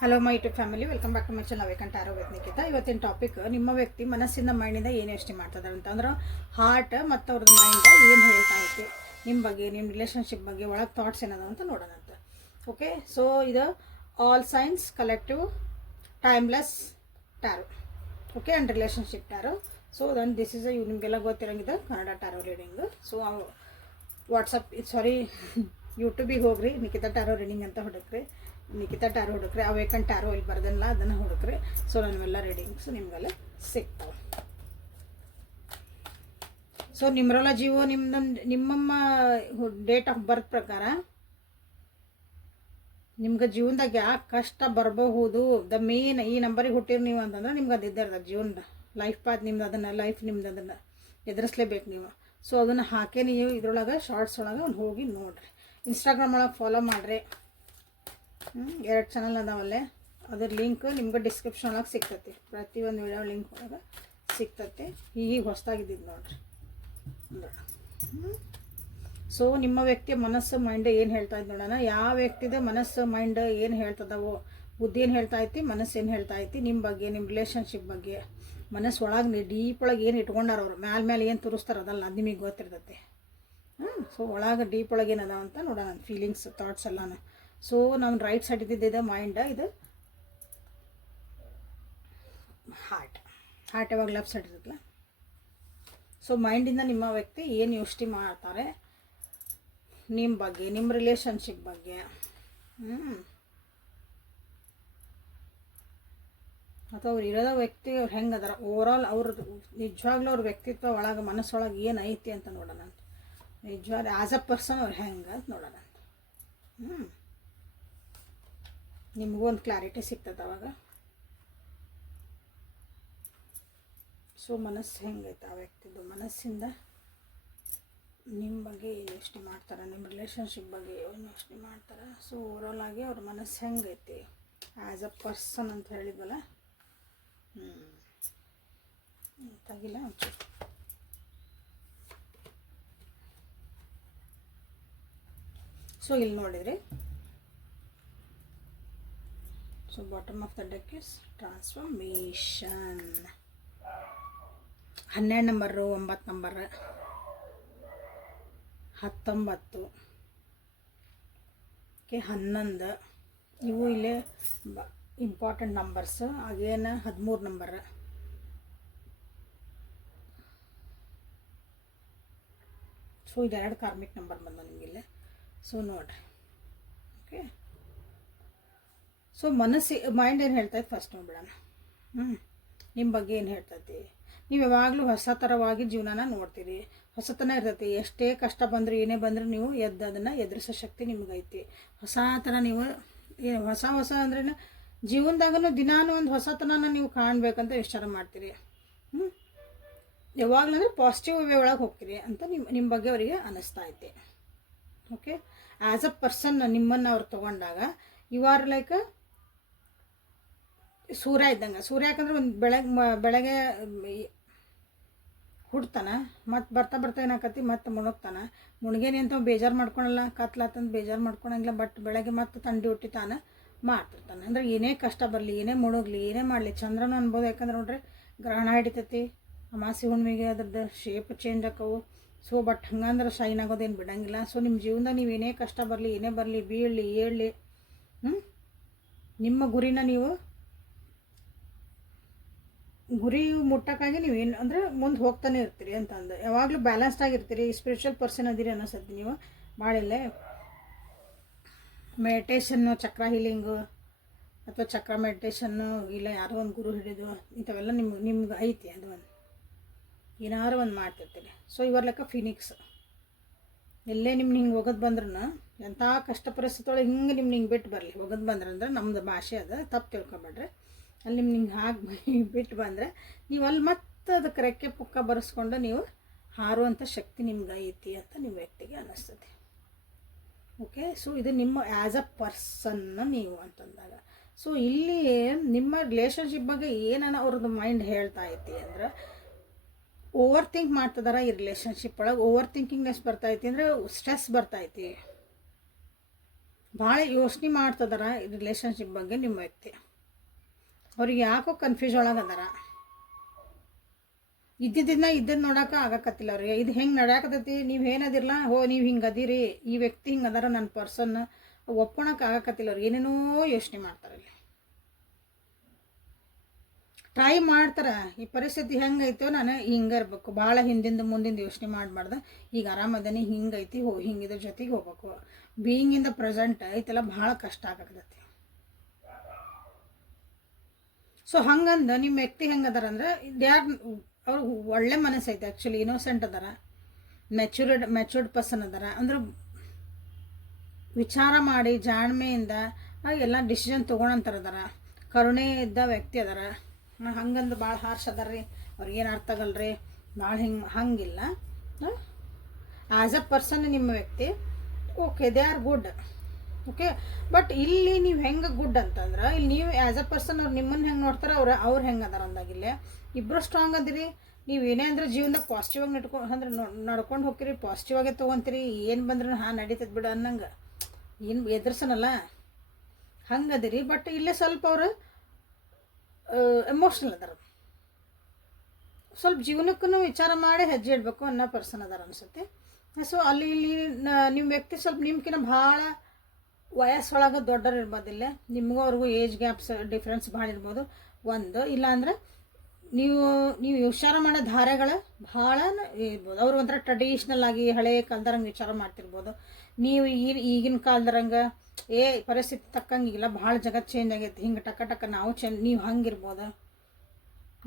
Hello my YouTube family, welcome back to my channel Awakened Tarot with Nikhita. ಇವತ್ತಿನ topic ನಿಮ್ಮ ವ್ಯಕ್ತಿ ಮನಸ್ಸಿಂದ ಮೈಂಡಿಂದ ಏನು ಯೋಚನೆ ಮಾಡ್ತಾರೆ ಅಂತಂದ್ರೆ ಹಾರ್ಟ್ ಮತ್ತು ಅವ್ರದ್ದು ಮೈಂಡ್ ಏನು ಹೇಳ್ತಾ ಐತಿ ನಿಮ್ಮ ಬಗ್ಗೆ, ನಿಮ್ಮ ರಿಲೇಷನ್ಶಿಪ್ ಬಗ್ಗೆ ಒಳಗೆ ಥಾಟ್ಸ್ ಏನದ ಅಂತ ನೋಡೋಣ ಅಂತ. ಓಕೆ, ಸೊ ಇದು all signs collective timeless tarot, okay, and relationship tarot. So then this is ನಿಮಗೆಲ್ಲ ಗೊತ್ತಿರೋಂಗಿದೆ Kannada tarot reading. So WhatsApp ಯೂಟ್ಯೂಬಿಗೆ ಹೋಗ್ರಿ, ನಿಖಿತಾ ಟ್ಯಾರೋ ರೀಡಿಂಗ್ ಅಂತ ಹುಡುಕ್ರಿ, ನಿಖಿತಾ ಟ್ಯಾರೋ ಹುಡುಕ್ರಿ, ಅವೇಕಂಟ್ ಟ್ಯಾರೋ ಇಲ್ಲಿ ಬರ್ದಲ್ಲ ಅದನ್ನು ಹುಡುಕ್ರಿ. ಸೊ ನಾವೆಲ್ಲ ರೀಡಿಂಗ್ಸ್ ನಿಮಗೆಲ್ಲ ಸಿಗ್ತಾವೆ. ಸೊ ನ್ಯೂಮರಾಲಜಿಯು ನಿಮ್ಮಮ್ಮ ಡೇಟ್ ಆಫ್ ಬರ್ತ್ ಪ್ರಕಾರ ನಿಮ್ಗೆ ಜೀವನದಾಗ ಯಾಕೆ ಕಷ್ಟ ಬರಬಹುದು, ದ ಮೇನ್ ಈ ನಂಬರಿಗೆ ಹುಟ್ಟಿರಿ ನೀವು ಅಂತಂದ್ರೆ ನಿಮ್ಗೆ ಅದು ಇದ್ದಿರ್ತದೆ ಜೀವನದ ಲೈಫ್ ಪಾತ್ ನಿಮ್ದು, ಅದನ್ನು ಲೈಫ್ ನಿಮ್ದು ಅದನ್ನು ಎದುರಿಸ್ಲೇಬೇಕು ನೀವು. ಸೊ ಅದನ್ನು ಹಾಕೇ ನೀವು ಇದ್ರೊಳಗೆ ಶಾರ್ಟ್ಸ್ ಒಳಗೆ ಒಂದು ಹೋಗಿ ನೋಡಿರಿ. ಇನ್ಸ್ಟಾಗ್ರಾಮ್ ಒಳಗೆ ಫಾಲೋ ಮಾಡಿರಿ. 2 ಚಾನಲ್ ಅದಾವಲ್ಲೇ, ಅದ್ರ ಲಿಂಕ್ ನಿಮ್ಗೆ ಡಿಸ್ಕ್ರಿಪ್ಷನ್ ಒಳಗೆ ಸಿಗ್ತೈತಿ. ಪ್ರತಿಯೊಂದು ವಿಡಿಯೋ ಲಿಂಕ್ ಒಳಗೆ ಸಿಗ್ತೈತಿ. ಈಗ ಹೊಸದಾಗಿದ್ದು ನೋಡಿರಿ. ಸೊ ನಿಮ್ಮ ವ್ಯಕ್ತಿಯ ಮನಸ್ಸು ಮೈಂಡ್ ಏನು ಹೇಳ್ತಾ ಇದ್ದು ನೋಡೋಣ. ಯಾವ ವ್ಯಕ್ತಿದ ಮನಸ್ಸು ಮೈಂಡ್ ಏನು ಹೇಳ್ತದವೋ, ಬುದ್ಧಿ ಏನು ಹೇಳ್ತಾ ಐತಿ, ಮನಸ್ಸು ಏನು ಹೇಳ್ತಾ ಐತಿ ನಿಮ್ಮ ಬಗ್ಗೆ, ನಿಮ್ಮ ರಿಲೇಷನ್ಶಿಪ್ ಬಗ್ಗೆ. ಮನಸ್ಸು ಒಳಗೆ ಡೀಪ್ ಒಳಗೆ ಏನು ಇಟ್ಕೊಂಡಾರ ಅವ್ರು, ಮೇಲೆ ಏನು ತೋರಿಸ್ತಾರೆ ಅದಲ್ಲ, ಅದು ನಿಮಗೆ ಗೊತ್ತಿರ್ತೈತಿ. ಸೊ ಒಳಗೆ ಡೀಪ್ ಒಳಗೆ ಏನದ ಅಂತ ನೋಡೋಣ, ಫೀಲಿಂಗ್ಸ್ ಥಾಟ್ಸ್ ಎಲ್ಲಾನು. ಸೊ ನಮ್ಮ ರೈಟ್ ಸೈಡ್ ಇದ್ದಿದ್ದು ಮೈಂಡ್, ಇದು ಹಾರ್ಟ್ ಯಾವಾಗ ಲೆಫ್ಟ್ ಸೈಡ್ ಇರುತ್ತಲ್ಲ. ಸೊ ಮೈಂಡಿಂದ ನಿಮ್ಮ ವ್ಯಕ್ತಿ ಏನು ಯೋಚನೆ ಮಾಡ್ತಾರೆ ನಿಮ್ಮ ಬಗ್ಗೆ, ನಿಮ್ಮ ರಿಲೇಷನ್ಶಿಪ್ ಬಗ್ಗೆ, ಅಥವಾ ಅವ್ರು ಇರೋದ ವ್ಯಕ್ತಿ ಅವ್ರು ಹೆಂಗೆ ಅದಾರ, ಓವರಾಲ್ ಅವ್ರದ್ದು ನಿಜವಾಗ್ಲೂ ಅವ್ರ ವ್ಯಕ್ತಿತ್ವ ಒಳಗೆ ಮನಸ್ಸೊಳಗೆ ಏನು ಐತಿ ಅಂತ ನೋಡೋಣ ಅಂತ. ನಿಜವಾಗ್ಲೂ ಆ್ಯಸ್ ಅ ಪರ್ಸನ್ ಅವ್ರು ಹೆಂಗೆ ಅಂತ ನೋಡೋಣ ಅಂತ. ನಿಮಗೂ ಒಂದು ಕ್ಲಾರಿಟಿ ಸಿಗ್ತದೆ ಅವಾಗ. ಸೊ ಮನಸ್ಸು ಹೆಂಗೈತೆ ಆ ವ್ಯಕ್ತಿದು, ಮನಸ್ಸಿಂದ ನಿಮ್ಮ ಬಗ್ಗೆ ಏನು ಯೋಚನೆ ಮಾಡ್ತಾರೆ, ನಿಮ್ಮ ರಿಲೇಷನ್ಶಿಪ್ ಬಗ್ಗೆ ಏನು ಯೋಚನೆ ಮಾಡ್ತಾರೆ. ಸೊ ಓವರಾಲ್ ಆಗಿ ಅವ್ರ ಮನಸ್ಸು ಹೆಂಗೈತಿ ಆ್ಯಸ್ ಅ ಪರ್ಸನ್ ಅಂತ ಹೇಳಿದ್ವಲ್ಲ. ತೆಗಿಲ್ಲ ಒಂಚೂರು. ಸೊ ಇಲ್ಲಿ ನೋಡಿದ್ರಿ, so bottom of the deck is transformation. 12 number, 9 number, 19, okay, 11 ಇವು ಇಲ್ಲೇ ಇಂಪಾರ್ಟೆಂಟ್ ನಂಬರ್ಸ್. ಹಾಗೇನು 13 ನಂಬರ್, ಸೊ ಇದೆರಡು ಕಾರ್ಮಿಕ್ ನಂಬರ್ ಬಂದ ನಿಮಗಿಲ್ಲೇ. ಸೊ ನೋಡಿರಿ, ಓಕೆ. ಸೊ ಮೈಂಡ್ ಏನು ಹೇಳ್ತೈತೆ ಫಸ್ಟ್ ನೋಡ್ಬಿಡೋಣ. ನಿಮ್ಮ ಬಗ್ಗೆ ಏನು ಹೇಳ್ತೈತಿ. ನೀವು ಯಾವಾಗಲೂ ಹೊಸ ಥರವಾಗಿ ಜೀವನನ ನೋಡ್ತೀರಿ, ಹೊಸತನ ಇರ್ತೈತಿ. ಎಷ್ಟೇ ಕಷ್ಟ ಬಂದರೂ ಏನೇ ಬಂದರೂ ನೀವು ಅದನ್ನು ಎದುರಿಸೋ ಶಕ್ತಿ ನಿಮಗೈತಿ. ಹೊಸ ಥರ ನೀವು ಹೊಸ ಅಂದ್ರೆ ಜೀವನದಾಗೂ ದಿನಾನು ಒಂದು ಹೊಸತನ ನೀವು ಕಾಣಬೇಕಂತ ವಿಚಾರ ಮಾಡ್ತೀರಿ. ಯಾವಾಗಲೂ ಅಂದರೆ ಪಾಸಿಟಿವ್ ವೇ ಒಳಗೆ ಹೋಗ್ತೀರಿ ಅಂತ ನಿಮ್ಮ ಬಗ್ಗೆ ಅವರಿಗೆ ಅನ್ನಿಸ್ತಾ ಐತಿ. ಓಕೆ, ಆ್ಯಸ್ ಅ ಪರ್ಸನ್ ನಿಮ್ಮನ್ನು ಅವ್ರು ತೊಗೊಂಡಾಗ ಯು ಆರ್ ಲೈಕ್ ಸೂರ್ಯ ಇದ್ದಂಗೆ. ಸೂರ್ಯ ಯಾಕಂದ್ರೆ ಒಂದು ಬೆಳಗ್ಗೆ ಹುಡ್ತಾನೆ, ಮತ್ತು ಬರ್ತಾ ಏನಾಕತಿ ಮತ್ತೆ ಮುಣಗ್ತಾನೆ. ಮುಳುಗೇನಿ ಅಂತ ಬೇಜಾರು ಮಾಡ್ಕೊಳಲ್ಲ, ಕತ್ಲಾತಂದು ಬೇಜಾರು ಮಾಡ್ಕೊಳಂಗಿಲ್ಲ. ಬಟ್ ಬೆಳಗ್ಗೆ ಮತ್ತೆ ತಂಡಿ ಹುಟ್ಟಿ ತಾನು ಮಾಡ್ತಿರ್ತಾನೆ. ಅಂದರೆ ಏನೇ ಕಷ್ಟ ಬರಲಿ, ಏನೇ ಮುಳುಗಲಿ, ಏನೇ ಮಾಡಲಿ ಚಂದ್ರನ ಅನ್ಬೋದು. ಯಾಕಂದ್ರೆ ನೋಡ್ರಿ ಗ್ರಹಣ ಹಿಡಿತೈತಿ, ಅಮಾಸಿ ಹುಣ್ಣಿಮೆಗೆ ಅದ್ರದ್ದು ಶೇಪ್ ಚೇಂಜ್ ಆಕವು. ಸೊ ಬಟ್ ಹಂಗಂದ್ರೆ ಶೈನ್ ಆಗೋದೇನು ಬಿಡಂಗಿಲ್ಲ. ಸೊ ನಿಮ್ಮ ಜೀವನದಾಗ ನೀವು ಏನೇ ಕಷ್ಟ ಬರಲಿ, ಏನೇ ಬರಲಿ, ಬೀಳಲಿ ಏಳಲಿ, ನಿಮ್ಮ ಗುರಿನ ನೀವು ಗುರಿ ಮುಟ್ಟಕ್ಕಾಗಿ ನೀವೇನು ಅಂದರೆ ಮುಂದೆ ಹೋಗ್ತಾನೆ ಇರ್ತೀರಿ ಅಂತಂದು. ಯಾವಾಗಲೂ ಬ್ಯಾಲೆನ್ಸ್ಡ್ ಆಗಿರ್ತೀರಿ. ಸ್ಪಿರಿಚುವಲ್ ಪರ್ಸನ್ ಅದಿರಿ ಅನ್ನಿಸ್ತೈತಿ ನೀವು. ಭಾಳಿಲ್ಲೇ ಮೆಡಿಟೇಷನ್ನು, ಚಕ್ರ ಹೀಲಿಂಗು ಅಥವಾ ಚಕ್ರ ಮೆಡಿಟೇಷನ್ನು, ಇಲ್ಲ ಯಾರೋ ಒಂದು ಗುರು ಹಿಡಿದು ಇಂಥವೆಲ್ಲ ನಿಮ್ಗೆ ಐತಿ. ಅದು ಒಂದು ಏನಾರು ಒಂದು ಮಾಡ್ತಿರ್ತೀರಿ. ಸೊ ಇವರ್ ಲೆಕ್ಕ ಫಿನಿಕ್ಸ್. ಎಲ್ಲೇ ನಿಮ್ಗೆ ಹಿಂಗೆ ಹೋಗೋದು ಬಂದ್ರೂ, ಎಂಥ ಕಷ್ಟ ಪರಿಸ್ಥಿತಿ ಒಳಗೆ ಹಿಂಗೆ ಬಿಟ್ಟು ಬರಲಿ, ಹೋಗೋದು ಬಂದ್ರಂದ್ರೆ ನಮ್ಮದು ಭಾಷೆ ಅದು, ತಪ್ಪು ತಿಳ್ಕೊಬೇಡ್ರಿ. ಅಲ್ಲಿ ನಿಮ್ಗೆ ಹಾಗೆ ಬಿಟ್ಟು ಬಂದರೆ ನೀವು ಅಲ್ಲಿ ಮತ್ತೆ ಅದಕ್ಕೆ ರೆಕ್ಕೆ ಪುಕ್ಕ ಬರೆಸ್ಕೊಂಡು ನೀವು ಹಾರುವಂಥ ಶಕ್ತಿ ನಿಮ್ಗೆ ಐತಿ ಅಂತ ನಿಮ್ಮ ವ್ಯಕ್ತಿಗೆ ಅನ್ನಿಸ್ತದೆ. ಓಕೆ, ಸೊ ಇದು ನಿಮ್ಮ ಆ್ಯಸ್ ಅ ಪರ್ಸನ್ನ ನೀವು ಅಂತಂದಾಗ. ಸೊ ಇಲ್ಲಿ ನಿಮ್ಮ ರಿಲೇಷನ್ಶಿಪ್ ಬಗ್ಗೆ ಏನನ್ನ ಅವ್ರದ್ದು ಮೈಂಡ್ ಹೇಳ್ತಾ ಐತಿ ಅಂದ್ರೆ, ಓವರ್ ಥಿಂಕ್ ಮಾಡ್ತಿದಾರ ಈ ರಿಲೇಷನ್ಶಿಪ್ ಒಳಗೆ. ಓವರ್ ಥಿಂಕಿಂಗ್ನೆಸ್ ಬರ್ತೈತಿ ಅಂದರೆ ಸ್ಟ್ರೆಸ್ ಬರ್ತೈತಿ. ಭಾಳ ಯೋಚನೆ ಮಾಡ್ತದಾರ ರಿಲೇಷನ್ಶಿಪ್ ಬಗ್ಗೆ ನಿಮ್ಮ ವ್ಯಕ್ತಿ. ಅವ್ರಿಗೆ ಯಾಕೋ ಕನ್ಫ್ಯೂಸ್ ಒಳಗದಾರ. ಇದ್ದದ್ದು ನೋಡೋಕೆ ಆಗಕತ್ತಿಲ್ಲ ಅವ್ರಿಗೆ. ಇದು ಹೆಂಗೆ ನಡ್ಯಾಕತ್ತೈತಿ, ನೀವು ಏನದಿರಲ್ಲ, ನೀವು ಹಿಂಗೆ ಅದೀರಿ, ಈ ವ್ಯಕ್ತಿ ಹಿಂಗೆ ಅದಾರ ನನ್ನ ಪರ್ಸನ್ ಒಪ್ಕೊಳಕ್ಕೆ ಆಗಕತ್ತಿಲ್ಲ ಅವ್ರಿಗೆ. ಏನೇನೋ ಯೋಚನೆ ಮಾಡ್ತಾರಲ್ಲಿ, ಟ್ರೈ ಮಾಡ್ತಾರೆ. ಈ ಪರಿಸ್ಥಿತಿ ಹೆಂಗೈತೋ ನಾನು ಹಿಂಗೆ ಇರ್ಬೇಕು, ಭಾಳ ಹಿಂದಿಂದ ಮುಂದಿಂದ ಯೋಚನೆ ಮಾಡಬಾರ್ದು. ಈಗ ಆರಾಮದೇನೆ, ಹಿಂಗೈತಿ, ಹಿಂಗಿದ್ರ ಜೊತೆಗೆ ಹೋಗ್ಬೇಕು. ಬೀಯಿಂಗಿಂದ ಪ್ರೆಸೆಂಟ್ ಐತೆಲ್ಲ ಭಾಳ ಕಷ್ಟ ಆಗಕತ್ತೈತಿ. ಸೊ ಹಂಗಂದು ನಿಮ್ಮ ವ್ಯಕ್ತಿ ಹೆಂಗೆ ಅದಾರ ಅಂದ್ರೆ, ಅವ್ರು ಒಳ್ಳೆ ಮನಸ್ಸೈತೆ, ಆ್ಯಕ್ಚುಲಿ ಇನ್ನೋಸೆಂಟ್ ಅದಾರ, ಮೆಚೂರ್ಡ್ ಪರ್ಸನ್ ಅದಾರ. ಅಂದ್ರೆ ವಿಚಾರ ಮಾಡಿ ಜಾಣ್ಮೆಯಿಂದ ಎಲ್ಲ ಡಿಸಿಷನ್ ತೊಗೊಳಂತಾರ ಅದಾರ. ಕರುಣೆ ಇದ್ದ ವ್ಯಕ್ತಿ ಅದಾರ. ಹಂಗಂದು ಭಾಳ ಹಾರ್ಷ್ ಅದಾರ ರೀ, ಅವ್ರಿಗೇನು ಅರ್ಥ ಆಗಲ್ರಿ, ಭಾಳ ಹಂಗಿಲ್ಲ. ಆ್ಯಸ್ ಅ ಪರ್ಸನ್ ನಿಮ್ಮ ವ್ಯಕ್ತಿ okay, they are good, okay. But ಇಲ್ಲಿ ನೀವು ಹೆಂಗೆ ಗುಡ್ ಅಂತಂದ್ರೆ, ಇಲ್ಲಿ ನೀವು ಆ್ಯಸ್ ಅ ಪರ್ಸನ್ ಅವ್ರು ನಿಮ್ಮನ್ನು ಹೆಂಗೆ ನೋಡ್ತಾರೆ, ಅವ್ರು ಹೆಂಗೆ ಅದಾರ ಅಂದಾಗಿಲ್ಲ. ಇಬ್ಬರು ಸ್ಟ್ರಾಂಗ್ ಅದಿರಿ. ನೀವು ಏನೇ ಅಂದ್ರೆ ಜೀವನದಾಗ ಪಾಸಿಟಿವಾಗಿ ನಡ್ಕೊಂಡು ಹೋಗ್ತೀರಿ, ಪಾಸಿಟಿವ್ ಆಗೇ ತೊಗೊತೀರಿ. ಏನು ಬಂದ್ರೂ ನಡೀತದೆ ಬಿಡು ಅನ್ನಂಗೆ ಏನು ಎದುರ್ಸನಲ್ಲ, ಹಂಗದಿರಿ. ಬಟ್ ಇಲ್ಲೇ ಸ್ವಲ್ಪ ಅವರು ಎಮೋಷ್ನಲ್ ಅದಾರ, ಸ್ವಲ್ಪ ಜೀವನಕ್ಕೂ ವಿಚಾರ ಮಾಡಿ ಹೆಜ್ಜೆ ಇಡಬೇಕು ಅನ್ನೋ ಪರ್ಸನ್ ಅದಾರ ಅನಿಸುತ್ತೆ. ಸೊ ಅಲ್ಲಿ ಇಲ್ಲಿ ನಿಮ್ಮ ವ್ಯಕ್ತಿ ಸ್ವಲ್ಪ ನಿಮ್ಗಿನ್ನ ಭಾಳ ವಯಸ್ಸೊಳಗೆ ದೊಡ್ಡರು ಇರ್ಬೋದಿಲ್ಲ, ನಿಮಗೂ ಅವ್ರಿಗೂ ಏಜ್ ಗ್ಯಾಪ್ಸ್ ಡಿಫ್ರೆನ್ಸ್ ಭಾಳ ಇರ್ಬೋದು. ಒಂದು ಇಲ್ಲಾಂದ್ರೆ ನೀವು ವಿಚಾರ ಮಾಡೋ ಧಾರೆಗಳು ಭಾಳ ಇರ್ಬೋದು. ಅವ್ರು ಒಂಥರ ಟ್ರೆಡಿಷ್ನಲ್ ಆಗಿ ಹಳೆ ಕಾಲದಾರಂಗೆ ವಿಚಾರ ಮಾಡ್ತಿರ್ಬೋದು. ನೀವು ಈಗಿನ ಕಾಲದಾರಂಗೆ ಪರಿಸ್ಥಿತಿ ತಕ್ಕಂಗಿಲ್ಲ, ಭಾಳ ಜಗತ್ತು ಚೇಂಜ್ ಆಗೈತಿ, ಹಿಂಗೆ ಟಕ್ಕ ನಾವು ನೀವು ಹಂಗಿರ್ಬೋದು.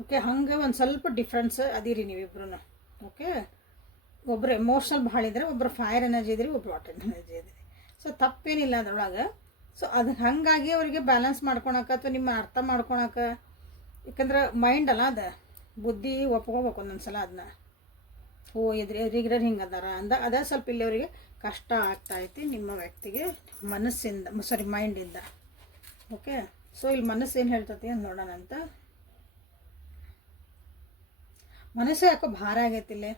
ಓಕೆ, ಹಂಗೆ ಒಂದು ಸ್ವಲ್ಪ ಡಿಫ್ರೆನ್ಸ್ ಅದೀರಿ ನೀವಿಬ್ರು. ಓಕೆ, ಒಬ್ಬರು ಎಮೋಷ್ನಲ್ ಭಾಳ ಇದ್ರೆ, ಒಬ್ಬರು ಫೈರ್ ಎನರ್ಜಿ ಇದ್ರಿ, ಒಬ್ಬರು ವಾಟರ್ ಎನರ್ಜಿ ಇದ್ರಿ. ಸೊ ತಪ್ಪೇನಿಲ್ಲ ಅದ್ರೊಳಗೆ. ಸೊ ಅದು ಹಾಗಾಗಿ ಅವರಿಗೆ ಬ್ಯಾಲೆನ್ಸ್ ಮಾಡ್ಕೊಳಕ್ಕೆ ಅಥವಾ ನಿಮ್ಮ ಅರ್ಥ ಮಾಡ್ಕೊಳಕ್ಕೆ, ಯಾಕಂದ್ರೆ ಮೈಂಡ್ ಅಲ್ಲ ಅದು, ಬುದ್ಧಿ ಒಪ್ಕೋಬೇಕು ಒಂದೊಂದು ಸಲ ಅದನ್ನ. ಎದುರಿಗಿರ ಹಿಂಗೆ ಅದಾರ ಅದೇ ಸ್ವಲ್ಪ ಇಲ್ಲಿ ಅವರಿಗೆ ಕಷ್ಟ ಆಗ್ತಾಯಿತ್ತು ನಿಮ್ಮ ವ್ಯಕ್ತಿಗೆ ಮನಸ್ಸಿಂದ, ಮೈಂಡಿಂದ. ಓಕೆ, ಸೊ ಇಲ್ಲಿ ಮನಸ್ಸು ಏನು ಹೇಳ್ತತಿ ಅಂತ ನೋಡೋಣ ಅಂತ. ಮನಸ್ಸು ಯಾಕೋ ಭಾರ ಆಗೈತಿ ಇಲ್ಲಿ.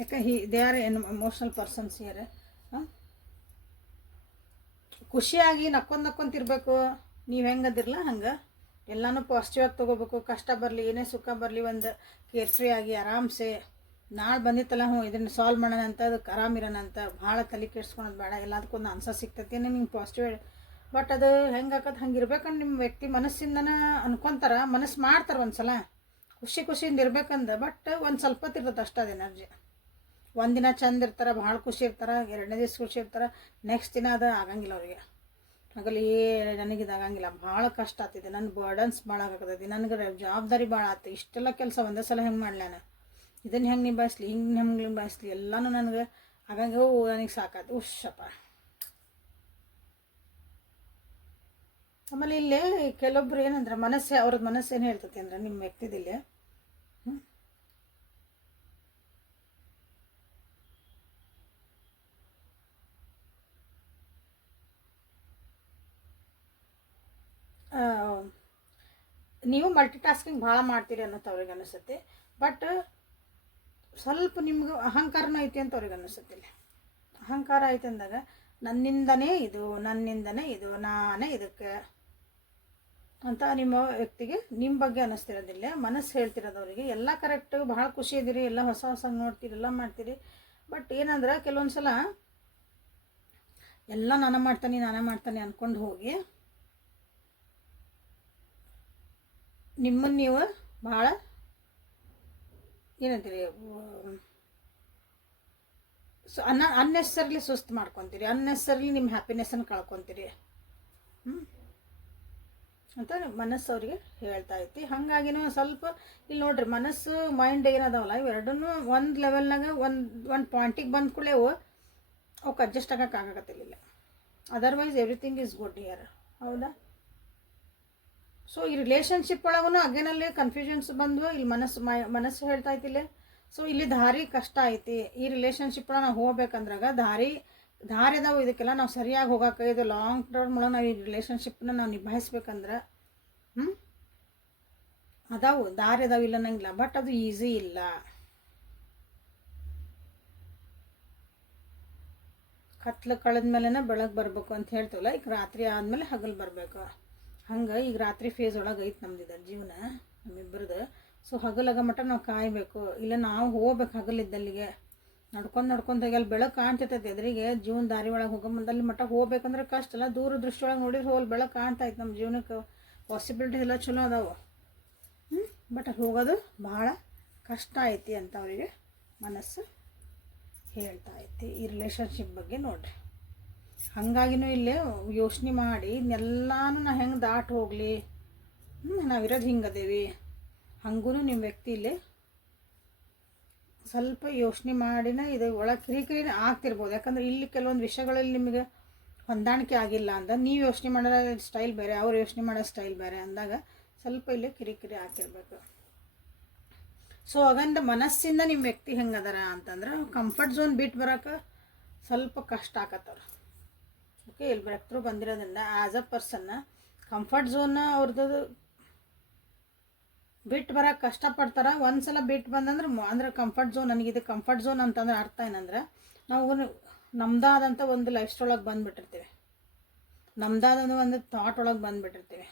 ಯಾಕೆ they are emotional persons year. ಖುಷಿಯಾಗಿ ನಕ್ಕೊಂತಿರ್ಬೇಕು. ನೀವು ಹೆಂಗದಿರಲ್ಲ ಹಂಗೆ ಎಲ್ಲನೂ ಪಾಸಿಟಿವ್ ಆಗಿ ತೊಗೋಬೇಕು. ಕಷ್ಟ ಬರಲಿ, ಏನೇ ಸುಖ ಬರಲಿ, ಒಂದು ಕೇರ್ಫ್ರೀ ಆಗಿ ಆರಾಮ್ಸೆ ನಾಳೆ ಬಂದಿತ್ತಲ್ಲ ಇದನ್ನು ಸಾಲ್ವ್ ಮಾಡೋಣ ಅಂತ, ಅದಕ್ಕೆ ಆರಾಮಿರೋಣ ಅಂತ ಭಾಳ ತಲೆ ಕೆಡ್ಸ್ಕೊಳೋದು ಬೇಡ. ಎಲ್ಲದಕ್ಕೊಂದು ಆನ್ಸರ್ ಸಿಗ್ತೈತಿ ನಿಮ್ಗೆ ಪಾಸಿಟಿವ್. ಬಟ್ ಅದು ಹೆಂಗೆ ಹಾಕೋದು ಹಂಗೆ ಇರ್ಬೇಕಂದ್ರೆ ನಿಮ್ಮ ವ್ಯಕ್ತಿ ಮನಸ್ಸಿಂದನೇ ಅನ್ಕೊತಾರ, ಮನಸ್ಸು ಮಾಡ್ತಾರೆ ಒಂದು ಸಲ ಖುಷಿಯಿಂದ ಇರ್ಬೇಕಂದ. ಬಟ್ ಒಂದು ಸ್ವಲ್ಪ ಇರ್ತದೆ ಅಷ್ಟೇ ಅದು ಎನರ್ಜಿ. ಒಂದಿನ ಚಂದ ಇರ್ತಾರೆ, ಭಾಳ ಖುಷಿ ಇರ್ತಾರೆ, ಎರಡನೇ ದಿವಸ ಖುಷಿ ಇರ್ತಾರೆ, ನೆಕ್ಸ್ಟ್ ದಿನ ಅದು ಆಗಂಗಿಲ್ಲ ಅವ್ರಿಗೆ. ಆಗಲಿ ನನಗಿದು ಆಗಂಗಿಲ್ಲ, ಭಾಳ ಕಷ್ಟ ಆಗ್ತಿದೆ, ನನ್ನ ಬರ್ಡನ್ಸ್ ಭಾಳ ಆಗತೈತಿ, ನನಗೆ ಜವಾಬ್ದಾರಿ ಭಾಳ ಆಗ್ತದೆ, ಇಷ್ಟೆಲ್ಲ ಕೆಲಸ ಒಂದೇ ಸಲ ಹೆಂಗೆ ಮಾಡಲಿ ನಾನು, ಇದನ್ನು ಹೆಂಗೆ ನಿಭಾಯಿಸ್ಲಿ, ಹೆಂಗೆ ನಿಭಾಯಿಸ್ಲಿ, ಎಲ್ಲನೂ ನನಗೆ ಆಗಂಗೆ ನನಗೆ ಸಾಕಾಯ್ತು ಉಶ್ಶಪ್ಪ. ಆಮೇಲೆ ಇಲ್ಲೇ ಕೆಲವೊಬ್ರು ಏನಂದ್ರೆ ಅವ್ರದ್ದು ಮನಸ್ಸು ಏನು ಹೇಳ್ತೈತಿ ಅಂದ್ರೆ ನಿಮ್ಮ ವ್ಯಕ್ತಿದಿಲ್ಲೇ ನೀವು ಮಲ್ಟಿ ಟಾಸ್ಕಿಂಗ್ ಭಾಳ ಮಾಡ್ತೀರಿ ಅನ್ನೋದು ಅವ್ರಿಗೆ ಅನಿಸುತ್ತೆ. ಬಟ್ ಸ್ವಲ್ಪ ನಿಮ್ಗೆ ಅಹಂಕಾರನೂ ಐತಿ ಅಂತ ಅವ್ರಿಗೆ ಅನಿಸುತ್ತೆ. ಇಲ್ಲಿ ಅಹಂಕಾರ ಐತೆ ಅಂದಾಗ ನನ್ನಿಂದನೇ ಇದು ನಾನೇ ಇದಕ್ಕೆ ಅಂತ ನಿಮ್ಮ ವ್ಯಕ್ತಿಗೆ ನಿಮ್ಮ ಬಗ್ಗೆ ಅನ್ನಿಸ್ತಿರೋದಿಲ್ಲ. ಮನಸ್ಸು ಹೇಳ್ತಿರೋದು ಅವರಿಗೆ ಎಲ್ಲ ಕರೆಕ್ಟು, ಭಾಳ ಖುಷಿ ಇದ್ದೀರಿ, ಎಲ್ಲ ಹೊಸ ನೋಡ್ತೀರಿ, ಎಲ್ಲ ಮಾಡ್ತೀರಿ. ಬಟ್ ಏನಂದ್ರೆ ಕೆಲವೊಂದು ಸಲ ಎಲ್ಲ ನಾನೇ ಮಾಡ್ತಾನೆ ಅಂದ್ಕೊಂಡು ಹೋಗಿ ನಿಮ್ಮನ್ನು ನೀವು ಭಾಳ ಏನಂತೀರಿ ಅನ್ನೆಸರ್ಲಿ ಸುಸ್ತು ಮಾಡ್ಕೊತೀರಿ, ಅನ್ನೆಸರ್ಲಿ ನಿಮ್ಮ ಹ್ಯಾಪಿನೆಸ್ಸನ್ನು ಕಳ್ಕೊತೀರಿ ಅಂತ ಮನಸ್ಸು ಅವ್ರಿಗೆ ಹೇಳ್ತಾ ಐತಿ. ಹಾಗಾಗಿನೂ ಸ್ವಲ್ಪ ಇಲ್ಲಿ ನೋಡ್ರಿ, ಮನಸ್ಸು ಮೈಂಡ್ ಏನದಾವಲ್ಲ ಇವೆರಡೂ ಒಂದು ಲೆವೆಲ್ನಾಗ ಒಂದು ಪಾಯಿಂಟಿಗೆ ಬಂದ ಕೂಡಲೇ ಅವಕ್ಕೆ ಅಡ್ಜಸ್ಟ್ ಆಗೋಕ್ಕಾಗತ್ತಿಲ್ಲ. Otherwise everything is good here, ಹೌದಾ? ಸೊ ಈ ರಿಲೇಷನ್ಶಿಪ್ ಒಳಗೂ ಅಗೇನಲ್ಲಿ ಕನ್ಫ್ಯೂಷನ್ಸ್ ಬಂದು ಇಲ್ಲಿ ಮನಸ್ಸು ಹೇಳ್ತಾ ಐತಿಲ್ಲ. ಸೊ ಇಲ್ಲಿ ದಾರಿ ಕಷ್ಟ ಐತಿ. ಈ ರಿಲೇಷನ್ಶಿಪ್ ಒಳಗೆ ನಾವು ಹೋಗ್ಬೇಕಂದ್ರಾಗ ದಾರಿ ಅದಾವು. ಇದಕ್ಕೆಲ್ಲ ನಾವು ಸರಿಯಾಗಿ ಹೋಗೋಕೆ, ಇದು ಲಾಂಗ್ ಟರ್ಮ್ ಒಳಗೆ ನಾವು ಈ ರಿಲೇಷನ್ಶಿಪ್ನ ನಾವು ನಿಭಾಯಿಸ್ಬೇಕಂದ್ರೆ ದಾರಿ ಅದಾವು, ಇಲ್ಲ ಅನ್ನಂಗಿಲ್ಲ. ಬಟ್ ಅದು ಈಸಿ ಇಲ್ಲ. ಕತ್ಲು ಕಳೆದ್ಮೇಲೆ ಬೆಳಗ್ಗೆ ಬರಬೇಕು ಅಂತ ಹೇಳ್ತೀವಲ್ಲ, ಈಗ ರಾತ್ರಿ ಆದಮೇಲೆ ಹಗಲು ಬರಬೇಕು. ಹಂಗೆ ಈಗ ರಾತ್ರಿ ಫೇಸ್ ಒಳಗೆ ಐತೆ ನಮ್ದಿದ ಜೀವನ ನಮ್ಮಿಬ್ಬರದು. ಸೊ ಹಗಲಾಗ ಮಟ್ಟ ನಾವು ಕಾಯಬೇಕು, ಇಲ್ಲ ನಾವು ಹೋಗ್ಬೇಕು ಹಗಲಿದ್ದಲ್ಲಿಗೆ ನಡ್ಕೊಂಡು ಅಲ್ಲಿ ಬೆಳಕು ಕಾಣ್ತೈತೈತೆ ಎದುರಿಗೆ. ಜೀವನ ದಾರಿ ಒಳಗೆ ಹೋಗೋ ಮುಂದಲ್ಲಿ ಮಟ್ಟ ಹೋಗ್ಬೇಕಂದ್ರೆ ಕಷ್ಟ ಅಲ್ಲ. ದೂರ ದೃಷ್ಟಿ ಒಳಗೆ ನೋಡಿದ್ರೆ ಹೋಗಿ ಬೆಳಕು ಕಾಣ್ತಾಯಿತ್ತು. ನಮ್ಮ ಜೀವನಕ್ಕೆ ಪಾಸಿಬಿಲಿಟಿ ಎಲ್ಲ ಚಲೋ ಅದಾವೆ. ಬಟ್ ಅಲ್ಲಿ ಹೋಗೋದು ಭಾಳ ಕಷ್ಟ ಐತಿ ಅಂತ ಅವರಿಗೆ ಮನಸ್ಸು ಹೇಳ್ತಾ ಐತಿ ಈ ರಿಲೇಷನ್ಶಿಪ್ ಬಗ್ಗೆ. ನೋಡ್ರಿ, ಹಾಗಾಗಿನೂ ಇಲ್ಲೇ ಯೋಚನೆ ಮಾಡಿ ಇದನ್ನೆಲ್ಲಾನು ನಾ ಹೆಂಗೆ ದಾಟಿ ಹೋಗಲಿ, ನಾವಿರೋದು ಹಿಂಗದೇವಿ. ಹಂಗೂ ನಿಮ್ಮ ವ್ಯಕ್ತಿ ಇಲ್ಲಿ ಸ್ವಲ್ಪ ಯೋಚನೆ ಮಾಡಿನ ಇದು ಒಳಗೆ ಕಿರಿಕಿರಿ ಆಗ್ತಿರ್ಬೋದು. ಯಾಕಂದ್ರೆ ಇಲ್ಲಿ ಕೆಲವೊಂದು ವಿಷಯಗಳಲ್ಲಿ ನಿಮಗೆ ಹೊಂದಾಣಿಕೆ ಆಗಿಲ್ಲ ಅಂದ, ನೀವು ಯೋಚನೆ ಮಾಡೋ ಸ್ಟೈಲ್ ಬೇರೆ, ಅವ್ರು ಯೋಚನೆ ಮಾಡೋ ಸ್ಟೈಲ್ ಬೇರೆ ಅಂದಾಗ ಸ್ವಲ್ಪ ಇಲ್ಲೇ ಕಿರಿಕಿರಿ ಆಗ್ತಿರ್ಬೇಕು. ಸೊ ಹಾಗಂದ ಮನಸ್ಸಿಂದ ನಿಮ್ಮ ವ್ಯಕ್ತಿ ಹೆಂಗದಾರ ಅಂತಂದ್ರೆ ಕಂಫರ್ಟ್ ಝೋನ್ ಬಿಟ್ಟು ಬರೋಕೆ ಸ್ವಲ್ಪ ಕಷ್ಟ ಆಕತ್ತವ್ರು. ಓಕೆ, ಇಲ್ಲಿ ಬ್ರೇಕ್ ಥ್ರೂ ಬಂದಿರೋದ್ರಿಂದ ಆ್ಯಸ್ ಅ ಪರ್ಸನ್ನ ಕಂಫರ್ಟ್ ಝೋನ್ನ ಅವ್ರದ್ದು ಬಿಟ್ಟು ಬರೋಕೆ ಕಷ್ಟಪಡ್ತಾರೆ. ಒಂದು ಸಲ ಬಿಟ್ಟು ಬಂದಂದ್ರೆ ಅಂದ್ರೆ ಕಂಫರ್ಟ್ ಝೋನ್, ನನಗಿದು ಕಂಫರ್ಟ್ ಝೋನ್ ಅಂತಂದ್ರೆ ಅರ್ಥ ಏನಂದ್ರೆ ನಾವು ನಮ್ದಾದಂಥ ಒಂದು ಲೈಫ್ ಸ್ಟೈಲ್ ಒಳಗೆ ಬಂದುಬಿಟ್ಟಿರ್ತೀವಿ, ನಮ್ದಾದ ಒಂದು ಥಾಟ್ ಒಳಗೆ ಬಂದುಬಿಟ್ಟಿರ್ತೀವಿ,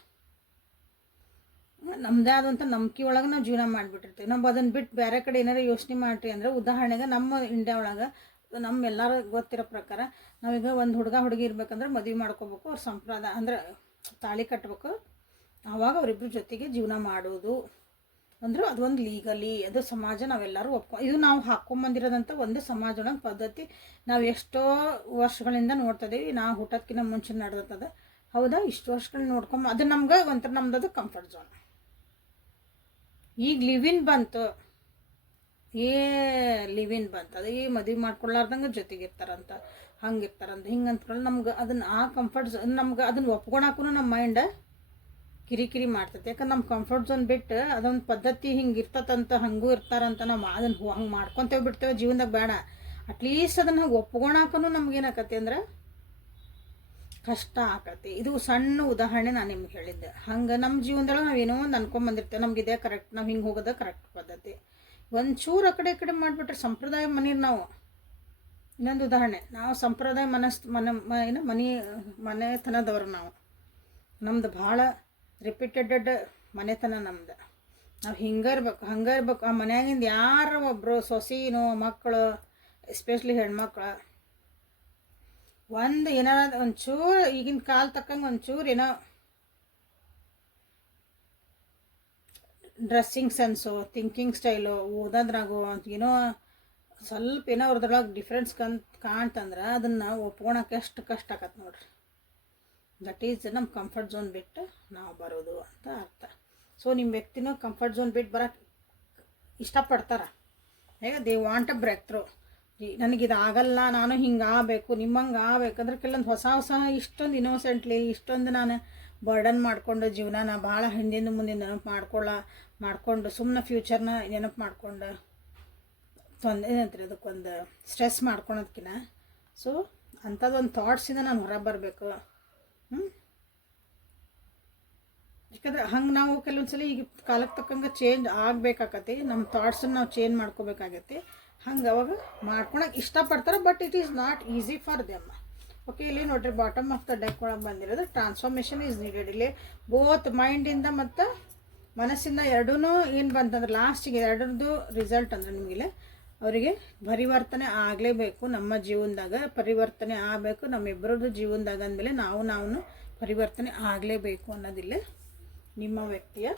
ನಮ್ಮದೇ ಆದಂಥ ನಂಬಿಕೆ ಒಳಗೆ ನಾವು ಜೀವನ ಮಾಡಿಬಿಟ್ಟಿರ್ತೀವಿ. ನಾವು ಅದನ್ನು ಬಿಟ್ಟು ಬೇರೆ ಕಡೆ ಏನಾರು ಯೋಚನೆ ಮಾಡ್ರಿ ಅಂದರೆ, ಉದಾಹರಣೆಗೆ ನಮ್ಮ ಇಂಡಿಯಾ ಒಳಗೆ ನಮ್ಮೆಲ್ಲರೂ ಗೊತ್ತಿರೋ ಪ್ರಕಾರ ನಾವೀಗ ಒಂದು ಹುಡುಗಿ ಇರ್ಬೇಕಂದ್ರೆ ಮದುವೆ ಮಾಡ್ಕೋಬೇಕು, ಅವ್ರ ಸಂಪ್ರದಾಯ ಅಂದ್ರೆ ತಾಳಿ ಕಟ್ಟಬೇಕು, ಆವಾಗ ಅವರಿಬ್ಬರ ಜೊತೆಗೆ ಜೀವನ ಮಾಡೋದು ಅಂದ್ರೆ ಅದೊಂದು ಲೀಗಲಿ ಅದು ಸಮಾಜ ನಾವೆಲ್ಲರೂ ಇದು ನಾವು ಹಾಕ್ಕೊಂಬಂದಿರೋದಂಥ ಒಂದು ಸಮಾಜ ಪದ್ಧತಿ. ನಾವು ಎಷ್ಟೋ ವರ್ಷಗಳಿಂದ ನೋಡ್ತಿದ್ದೀವಿ, ನಾವು ಹುಟ್ಟೋದಕ್ಕಿಂತ ಮುಂಚೆ ನಡೆದದ. ಹೌದಾ, ಇಷ್ಟು ವರ್ಷಗಳು ನೋಡ್ಕೊಂಬ ಅದು ನಮ್ಗೆ ಒಂಥರ ನಮ್ದು ಕಂಫರ್ಟ್ ಝೋನ್. ಈಗ ಲಿವಿನ್ ಬಂತು, ಲಿವಿನ್ ಬಂತು, ಅದು ಮದುವೆ ಮಾಡ್ಕೊಳ್ಳಾರ್ದಂಗೆ ಜೊತೆಗಿರ್ತಾರಂತ, ಹಂಗಿರ್ತಾರಂತ, ಹಿಂಗೆ ಅಂದ್ಕೊಂಡು ನಮ್ಗೆ ಅದನ್ನು ಆ ಕಂಫರ್ಟ್ ಝೋನ್ ನಮ್ಗೆ ಅದನ್ನು ಒಪ್ಕೊಳಕ್ಕೂ ನಮ್ಮ ಮೈಂಡ್ ಕಿರಿಕಿರಿ ಮಾಡ್ತೈತೆ. ಯಾಕಂದ್ರೆ ನಮ್ಮ ಕಂಫರ್ಟ್ ಝೋನ್ ಬಿಟ್ಟು ಅದೊಂದು ಪದ್ಧತಿ ಹಿಂಗೆ ಇರ್ತದಂತ ಹಂಗೂ ಇರ್ತಾರಂತ ನಾವು ಅದನ್ನು ಹಂಗೆ ಮಾಡ್ಕೊತೇವೆ ಬಿಡ್ತೇವೆ ಜೀವನದಾಗ. ಬೇಡ, ಅಟ್ಲೀಸ್ಟ್ ಅದನ್ನು ಒಪ್ಕೊಳಕ್ಕೂ ನಮ್ಗೇನಾಕತಿ ಅಂದ್ರೆ ಕಷ್ಟ ಆಕತಿ. ಇದು ಸಣ್ಣ ಉದಾಹರಣೆ ನಾನು ನಿಮ್ಗೆ ಹೇಳಿದ್ದೆ. ಹಂಗೆ ನಮ್ಮ ಜೀವನದೊಳಗೆ ನಾವು ಏನೋ ಒಂದು ಅನ್ಕೊಂಬಂದಿರ್ತೇವೆ, ನಮ್ಗೆ ಇದೇ ಕರೆಕ್ಟ್, ನಾವು ಹಿಂಗೆ ಹೋಗೋದ ಕರೆಕ್ಟ್ ಪದ್ಧತಿ. ಒಂಚೂರು ಆ ಕಡೆ ಈ ಕಡೆ ಮಾಡಿಬಿಟ್ರೆ ಸಂಪ್ರದಾಯ ಮನೀರು ನಾವು. ಇನ್ನೊಂದು ಉದಾಹರಣೆ, ನಾವು ಸಂಪ್ರದಾಯ ಮನೆತನದವರು ನಮ್ದು ಭಾಳ ರಿಪೀಟೆಡ್ ಮನೆತನ ನಮ್ದು. ನಾವು ಹಿಂಗೆ ಇರ್ಬೇಕು. ಆ ಮನ್ಯಾಗಿಂದ ಯಾರು ಒಬ್ಬರು ಸೊಸೆನೋ ಮಕ್ಕಳು, ಎಸ್ಪೆಷಲಿ ಹೆಣ್ಮಕ್ಳು, ಒಂದು ಏನಾರ ಒಂಚೂರು ಈಗಿನ ಕಾಲ ತಕ್ಕಂಗೆ ಒಂಚೂರು ಏನೋ ಡ್ರೆಸ್ಸಿಂಗ್ ಸೆನ್ಸು, ಥಿಂಕಿಂಗ್ ಸ್ಟೈಲು, ಓದೋದ್ರಾಗು ಏನೋ ಸ್ವಲ್ಪ ಏನೋ ಅವ್ರದ್ರೊಳಗೆ ಡಿಫ್ರೆನ್ಸ್ ಕಾಣ್ತಂದ್ರೆ ಅದನ್ನು ಒಪ್ಕೊಳಕ್ಕೆ ಎಷ್ಟು ಕಷ್ಟ ಆಗತ್ತೆ ನೋಡ್ರಿ. ದಟ್ ಈಸ್ ನಮ್ಮ ಕಂಫರ್ಟ್ ಝೋನ್ ಬಿಟ್ಟು ನಾವು ಬರೋದು ಅಂತ ಅರ್ಥ. ಸೊ ನಿಮ್ಮ ವ್ಯಕ್ತಿನೂ ಕಂಫರ್ಟ್ ಝೋನ್ ಬಿಟ್ಟು ಬರೋಕ್ಕೆ ಇಷ್ಟಪಡ್ತಾರೆ. ಹೇಗೆ they want a breakthrough. ನನಗಿದು ಆಗಲ್ಲ, ನಾನು ಹಿಂಗೆ ಆಗಬೇಕು, ನಿಮ್ಮಂಗೆ ಆಗಬೇಕಂದ್ರೆ ಕೆಲವೊಂದು ಹೊಸ ಇಷ್ಟೊಂದು ಇನ್ನೋಸೆಂಟ್ಲಿ, ಇಷ್ಟೊಂದು ನಾನು ಬರ್ಡನ್ ಮಾಡಿಕೊಂಡು ಜೀವನನ ಭಾಳ ಹಿಂದಿಂದ ಮುಂದಿನ ನೆನಪು ಮಾಡ್ಕೊಂಡು ಸುಮ್ಮನೆ ಫ್ಯೂಚರ್ನ ನೆನಪು ಮಾಡ್ಕೊಂಡು ಏನಂತೀರಿ ಅದಕ್ಕೊಂದು ಸ್ಟ್ರೆಸ್ ಮಾಡ್ಕೊಳೋದಕ್ಕಿಂತ, ಸೊ ಅಂಥದ್ದೊಂದು ಥಾಟ್ಸಿಂದ ನಾನು ಹೊರಗೆ ಬರಬೇಕು. ಯಾಕಂದ್ರೆ ಹಂಗೆ ನಾವು ಕೆಲವೊಂದು ಸಲ ಈಗ ಕಾಲಕ್ಕೆ ತಕ್ಕಂಗೆ ಚೇಂಜ್ ಆಗಬೇಕಾಗತ್ತೆ. ನಮ್ಮ ಥಾಟ್ಸನ್ನು ನಾವು ಚೇಂಜ್ ಮಾಡ್ಕೋಬೇಕಾಗತ್ತೆ. ಹಂಗೆ ಅವಾಗ ಮಾಡ್ಕೊಳಕ್ಕೆ ಇಷ್ಟಪಡ್ತಾರೆ, but it is not easy for them. Okay, ಇಲ್ಲಿ ನೋಡ್ರಿ ಬಾಟಮ್ ಆಫ್ ದ ಡೆಕ್ ಒಳಗೆ ಬಂದಿರೋದು ಟ್ರಾನ್ಸ್ಫಾರ್ಮೇಷನ್ ಈಸ್ ನೀಡೆಡ್. ಇಲ್ಲಿ ಬೋತ್ ಮೈಂಡಿಂದ ಮತ್ತು ಮನಸ್ಸಿಂದ ಎರಡೂ ಏನು ಬಂತಂದ್ರೆ ಲಾಸ್ಟಿಗೆ ಎರಡರದ್ದು ರಿಸಲ್ಟ್ ಅಂದರೆ ನಿಮಗಿಲ್ಲಿ ಅವರಿಗೆ ಪರಿವರ್ತನೆ ಆಗಲೇಬೇಕು. ನಮ್ಮ ಜೀವನದಾಗ ಪರಿವರ್ತನೆ ಆಗಬೇಕು, ನಮ್ಮಿಬ್ಬರದ್ದು ಜೀವನದಾಗ ಅಂದಮೇಲೆ ನಾವು ಪರಿವರ್ತನೆ ಆಗಲೇಬೇಕು ಅನ್ನೋದಿಲ್ಲ ನಿಮ್ಮ ವ್ಯಕ್ತಿಯ